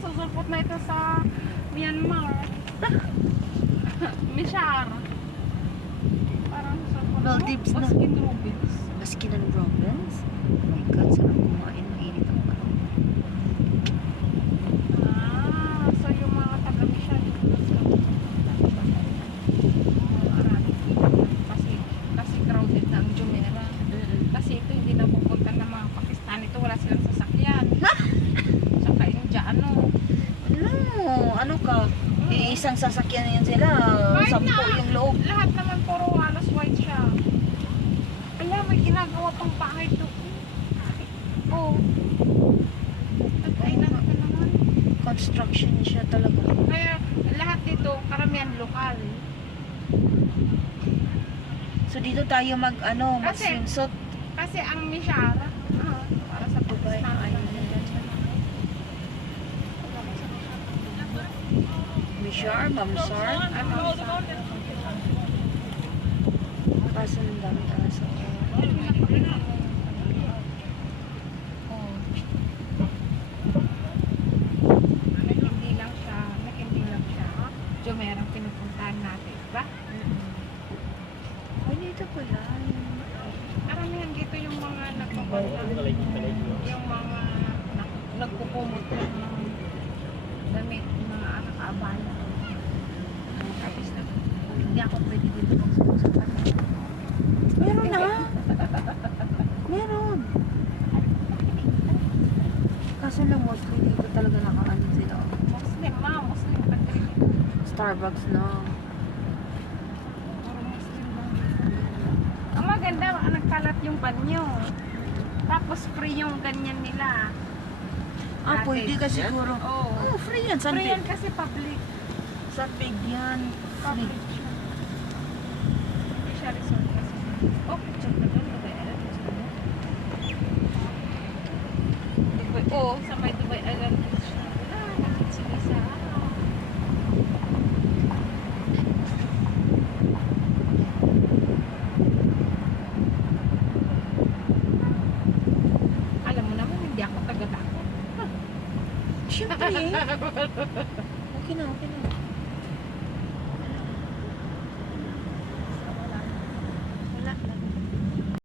susulpot na ito sa Myanmar. Mishar. Parang susulpot. Maldives na. Baskin Robbins. Baskin and Robbins? Oh my God, sarap kumain. Mainit ang ano. So yung mga taga-Mishar dito kasi crowded na ang Jumeirah. Kasi ito hindi na pupunta ng mga Pakistan. Ito wala silang sasakyan. Saka yung Jano. Ano ka? Isang sasakyan na yan sila. 10 yung loob. Lahat naman puro halos white siya. Kaya may ginagawa pang bahay doon. Oh. Ay na naman. Construction siya talaga. Kaya lahat dito, karamihan lokal. So dito tayo mag-swimsuit. Kasi ang Mishar, para sa Dubai Pakistan. Mishar, Mamsar. Kaso ng dami aso. Hindi lang siya. Jumeirah ang pinupuntahan natin, ba? Ay, dito pala. Karamihan dito yung mga nagpupunta, yung mga nagkukumot ng damit, mga nakakaabala. Tapos na, hindi ako pwede dito magsusukat. Meron na. Meron. Kaso lang mostly dito talaga nakaano sila. Muslim country. Starbucks na. Puro Muslim lang. Ang maganda, nagkalat yung banyo. Tapos free yung ganyan nila. Pwede ka siguro. Oo. Free yan. Free yan kasi public. Sa big yan. Free. Public siya. Hindi siya resort kasi. Oh, picture na doon. Dubai Island. Gusto mo? Dubai. Oh, sa may Dubai Island. Bakit sila sa alam mo naman, hindi ako taga-takot. Siyempre. Okay na.